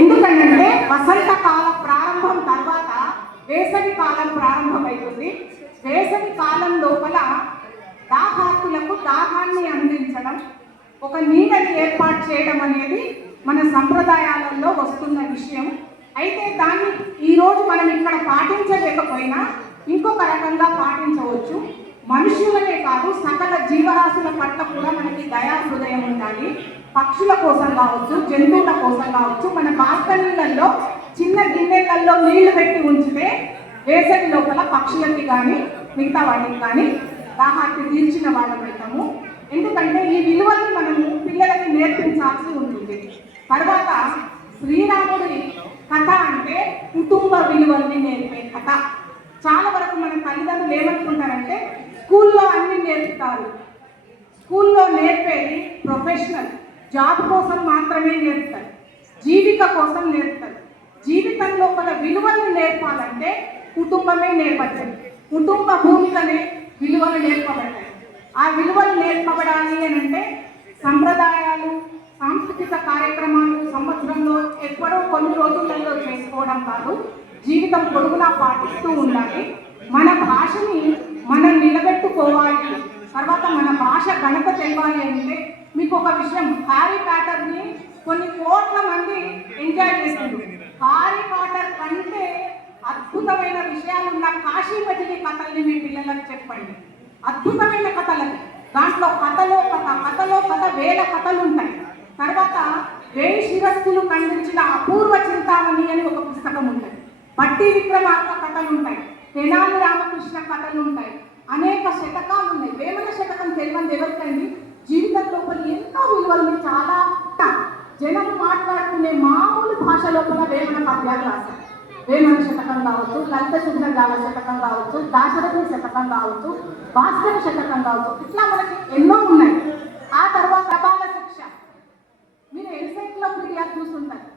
ఎందుకంటే వసంతకాల ప్రారంభం తర్వాత వేసవి కాలం ప్రారంభమవుతుంది. వేసవి కాలం లోపల దాహార్తులకు దాహాన్ని అందించడం, ఒక నీడని ఏర్పాటు చేయడం అనేది మన సంప్రదాయాలలో వస్తున్న విషయం. అయితే దాన్ని ఈరోజు మనం ఇక్కడ పాటించలేకపోయినా ఇంకొక రకంగా పాటించవచ్చు. మనుషులనే కాదు, సకల జీవరాశుల పట్ల కూడా మనకి దయా హృదయం ఉండాలి. పక్షుల కోసం కావచ్చు, జంతువుల కోసం కావచ్చు. మన బాల్కనీలలో చిన్న గిన్నెలలో నీళ్లు పెట్టి ఉంచితే వేసవి లోపల పక్షులకి కానీ మిగతా వాటికి కానీ దాహాన్ని తీర్చిన వాళ్ళమవుతాము. ఎందుకంటే ఈ విలువల్ని మనము పిల్లలకి నేర్పించాల్సి ఉంటుంది. తర్వాత శ్రీరాముడి కథ అంటే కుటుంబ విలువల్ని నేర్పే కథ. చాలా వరకు మన తల్లిదండ్రులు ఏమనుకుంటారంటే స్కూల్లో అన్ని నేర్పుతారు. స్కూల్లో నేర్పేది ప్రొఫెషనల్ జాబ్ కోసం మాత్రమే నేర్పుతారు, జీవిక కోసం నేర్పుతారు. జీవితం లోపల విలువల్ని నేర్పాలంటే కుటుంబమే నేర్పచ్చు. కుటుంబ భూమికనే విలువలు నేర్పబడతాయి. ఆ విలువలు నేర్పబడాలి అని అంటే సంప్రదాయాలు, సాంస్కృతిక కార్యక్రమాలు సంవత్సరంలో ఎప్పుడో కొన్ని రోజులలో చేసుకోవడం కాదు, జీవితం పొడుగునా పాటిస్తూ ఉండాలి. మన భాషని మనం నిలబెట్టుకోవాలి. తర్వాత మన భాష గణప తెలియాలి అంటే మీకు ఒక విషయం, హ్యారీ పాటర్ని కొన్ని కోట్ల మంది ఎంజాయ్ చేస్తారు. హ్యారీ పాటర్ కంటే అద్భుతమైన విషయాలున్న కాశీ మజిలీ కథల్ని మీ పిల్లలకు చెప్పండి. అద్భుతమైన కథలకి, దాంట్లో కథలో కథ వేల కథలు ఉంటాయి. తర్వాత 1000 శిరస్సులు ఖండించిన అపూర్వ చింతామణి అని ఒక పుస్తకం ఉంటుంది. బట్టి విక్రమార్క కథలు ఉంటాయి, తెనాలి రామకృష్ణ కథలు ఉంటాయి, అనేక శతకాలు ఉన్నాయి. వేమన శతకం తెలియని ఎవరికండి? జీవితం లోపల ఎన్నో విలువల్ని చాలా జనం మాట్లాడుకునే మామూలు భాష లోపల వేమన పద్యాలు రాశారు. వేమన శతకం కావచ్చు, లలిత శుద్ధగాల శతకం కావచ్చు, దాశరథి శతకం కావచ్చు, భాస్కర శతకం కావచ్చు, ఇట్లా మనకి ఎన్నో ఉన్నాయి. ఆ తర్వాత బాల శిక్ష, మీరు ఎన్సైక్లోపీడియా చూస్తుంటారు.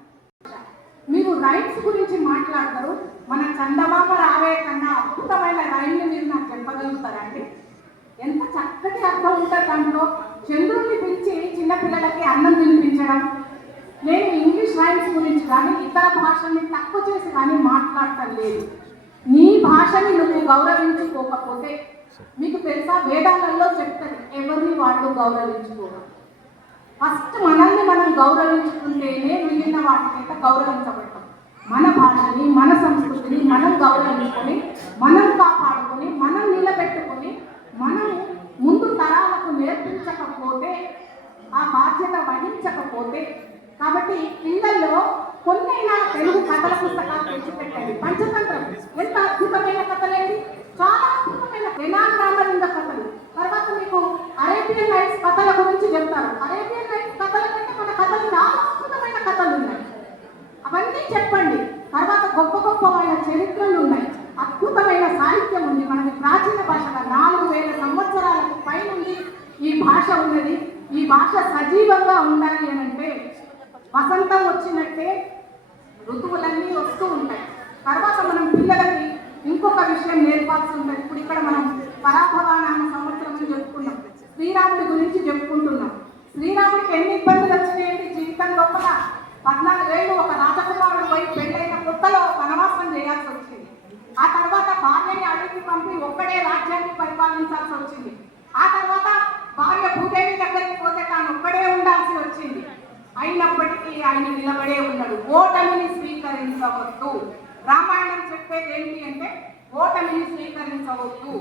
మీరు రైమ్స్ గురించి మాట్లాడతారు. మన చందమామ రావే కన్నా అద్భుతమైన రైమ్ని మీరు నాకు చెప్పగలుగుతారా అండి? ఎంత చక్కటి అర్థం ఉంటుంది దాంట్లో. చంద్రుడిని పిలిచి చిన్నపిల్లలకి అన్నం తినిపించడం. నేను ఇంగ్లీష్ రైమ్స్ గురించి కానీ ఇతర భాషల్ని తక్కువ చేసి కానీ మాట్లాడటం లేదు. నీ భాషని నువ్వు గౌరవించుకోకపోతే, మీకు తెలుసా వేదాలలో చెప్తుంది ఎవరిని వాళ్ళు గౌరవించుకోవడం. ఫస్ట్ మనల్ని మనం గౌరవించుకుంటేనే మిగిలిన వాటికైతే గౌరవించబడతాం. మన భాషని, మన సంస్కృతిని మనం గౌరవించుకొని, మనం కాపాడుకొని, మనం నిలబెట్టుకొని, మనం ముందు తరాలకు నేర్పించకపోతే, ఆ బాధ్యత వహించకపోతే, కాబట్టి పిల్లల్లో కొన్నైనా తెలుగు కథల పుస్తకాలు తెచ్చిపెట్టండి. పంచతంత్రం ఎంత అద్భుతమైన కథలేండి, చాలా అద్భుతమైన తెనాలి రామలింగ కథలు. తర్వాత మీకు అరేబియన్ నైట్స్ కథల గురించి చెప్తారు. అరేబియన్ నైట్స్ కథల కంటే మన కథలు చాలా అద్భుతమైన కథలు ఉన్నాయి, అవన్నీ చెప్పండి. తర్వాత గొప్ప గొప్ప వాళ్ళ చరిత్రలు ఉన్నాయి, అద్భుతమైన సాహిత్యం ఉంది. మనకి ప్రాచీన భాషగా 4000 సంవత్సరాలకు పైనుండి ఈ భాష ఉన్నది. ఈ భాష సజీవంగా ఉండాలి అని అంటే వసంతం వచ్చినట్టే ఋతువులన్నీ వస్తూ ఉంటాయి. తర్వాత మనం పిల్లలకి ఇంకొక విషయం నేర్పాల్సి ఉంటుంది. ఇప్పుడు ఇక్కడ మనం పరాభవ నామ సంవత్సరం చెప్పుకున్నాం, శ్రీరాముడి గురించి చెప్పుకుంటున్నాం. శ్రీరాముడికి ఎన్ని ఇబ్బందులు వచ్చినాయండి జీవితం లోపల. 14 ఏళ్ళు ఒక రాజకుమారుడు పోయి పెళ్ళైన కొత్తలో వనవాసం చేయాల్సి వచ్చింది. ఆ తర్వాత భార్యని అడవికి పంపి ఒక్కడే రాజ్యాన్ని పరిపాలించాల్సి వచ్చింది. ఆ తర్వాత భార్య భూదేవి దగ్గరికి పోతే తాను ఒక్కడే ఉండాల్సి వచ్చింది. అయినప్పటికీ ఆయన నిలబడే ఉన్నాడు. ఓటమిని స్వీకరించవద్దు. రామాయణం చెప్పేది ఏంటి అంటే ఓటమిని స్వీకరించవద్దు,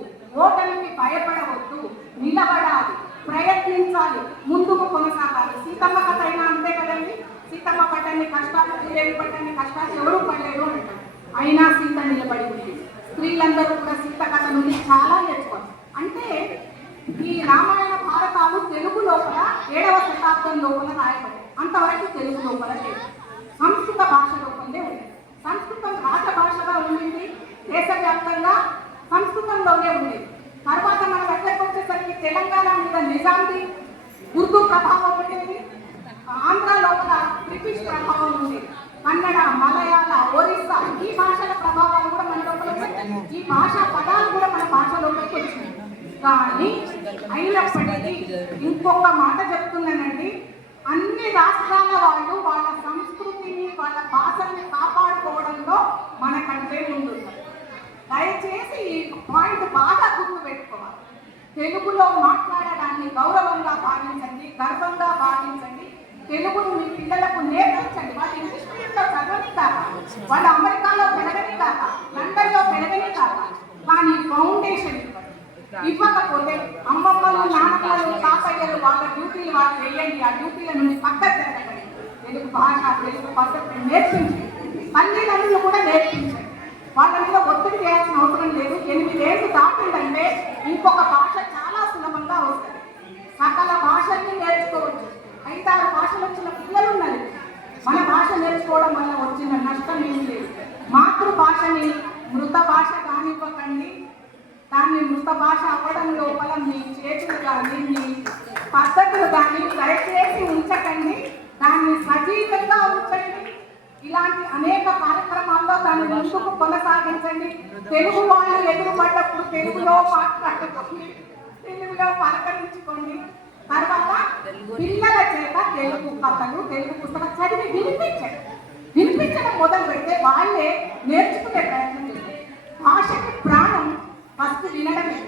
ఓటమికి భయపడవద్దు, నిలబడాలి, ప్రయత్నించాలి, ముందుకు కొనసాగాలి. సీతమ్మ కథ అయినా అంతే కదండి. సీతమ్మ పట్టని కష్టాలు, శ్రీదేవి పట్టని కష్టాలు ఎవరు పడలేరు అంటారు. అయినా సీత నిలబడి ఉంది. స్త్రీలందరూ కూడా సీత కథ నుండి చాలా నేర్చుకోవాలి. అంటే ఈ రామాయణ భారతాలు తెలుగు లోపల 7వ శతాబ్దం లోపల రాయబడ్డాయి. అంతవరకు తెలుగు లోపల లేదు, సంస్కృత భాష లోపలే ఉంది. సంస్కృతం రాజభాషగా ఉండింది, దేశవ్యాప్తంగా సంస్కృతంలోనే ఉండేది. తర్వాత మన దగ్గరకు వచ్చేసరికి తెలంగాణ మీద నిజాంది ఉర్దూ ప్రభావం ఉండేది, ఆంధ్ర లోపల బ్రిటిష్ ప్రభావం ఉంది, కన్నడ, మలయాళ, ఒరిస్సా ఈ భాషల ప్రభావాలు కూడా మన లోపల వచ్చాయి. ఈ భాషా పదాలు కూడా మన భాష లోపలికి వచ్చినాయి. కానీ అయినప్పటికీ ఇంకొక మాట చెప్తున్నానండి, అన్ని రాష్ట్రాల వాళ్ళు వాళ్ళ సంస్కృతిని, వాళ్ళ భాషల్ని కాపాడుకోవడంలో మనకంటే ముందున్నారు. దయచేసి ఈ పాయింట్ బాగా గుర్తుపెట్టుకోవాలి. తెలుగులో మాట్లాడడాన్ని గౌరవంగా భావించండి, గర్వంగా భావించండి. తెలుగును మీ పిల్లలకు నేర్పించండి. వాళ్ళు ఇంగ్లీష్ మీడియంలో చదవని కాక, వాళ్ళు అమెరికాలో పెరగని కాక, లండన్లో పెరగని కాక, కానీ ఫౌండేషన్ ఇవ్వకపోతే అమ్మమ్మలు, నాన్నమ్మలు, తాతయ్యలు వాళ్ళ డ్యూటీలు వాళ్ళు వేయండి. ఆ డ్యూటీల నుండి పక్కకు జరగండి. తెలుగు భాష, తెలుగు పద్ధతిని నేర్పించండి. తల్లిదండ్రులు కూడా నేర్పించండి. వాళ్ళ మీద ఒత్తిడి చేయాల్సిన అవసరం లేదు. 8 ఏళ్ళు దాటిందంటే ఇంకొక భాష చాలా సులభంగా వస్తుంది. సకల భాషల్ని నేర్చుకోవచ్చు. 5-6 భాషలు వచ్చిన పిల్లలు ఉన్నారు. మన భాష నేర్చుకోవడం వల్ల వచ్చిన నష్టం ఏమి లేదు. మాతృభాషని మృత భాష కానివ్వకండి. దాన్ని మృత భాష అవ్వడం లోపల మీ చేతులు కానీ మీ పద్ధతులు కానీ దయచేసి ఉంచకండి. దాన్ని సజీవంగా ఉంచండి. ఇలాంటి అనేక కార్యక్రమాల్లో దాన్ని ముందుకు కొనసాగించండి. తెలుగు వాళ్ళు ఎదురుపడ్డప్పుడు తెలుగులో మాట్లాడుకోండి, తెలుగులో పలకరించుకోండి. తర్వాత పిల్లల చేత తెలుగు కథలు, తెలుగు పుస్తకం చదివి వినిపించడం మొదలు పెడితే వాళ్ళే నేర్చుకునే ప్రయత్నం చేస్తారు. భాషకి ప్రాణం ఫస్ట్ వినడమే.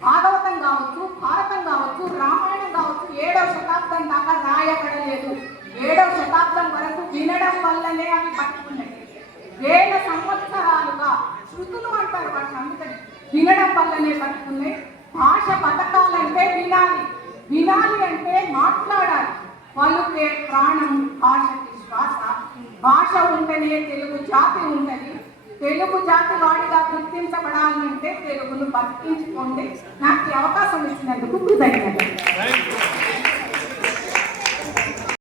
భాగవతం కావచ్చు, భారతం కావచ్చు, రామాయణం కావచ్చు 7వ శతాబ్దం దాకా రాయబడలేదు. 7వ శతాబ్దం వరకు వినడం వల్లనే అవి పట్టుకున్నాయి. వేల సంవత్సరాలుగా శృతులు అంటారు వాటిని, అందుకని వినడం వల్లనే పట్టుకున్నాయి. భాష బతకాలంటే వినాలి, వినాలి అంటే మాట్లాడాలి. పలుకే ప్రాణం, భాషకి శ్వాస. భాష ఉంటేనే తెలుగు జాతి ఉంటుంది. తెలుగు జాతి వాడిగా గుర్తించబడాలంటే తెలుగును బతికించుకోండి. నాకు ఈ అవకాశం ఇచ్చినందుకు కృతజ్ఞతలు.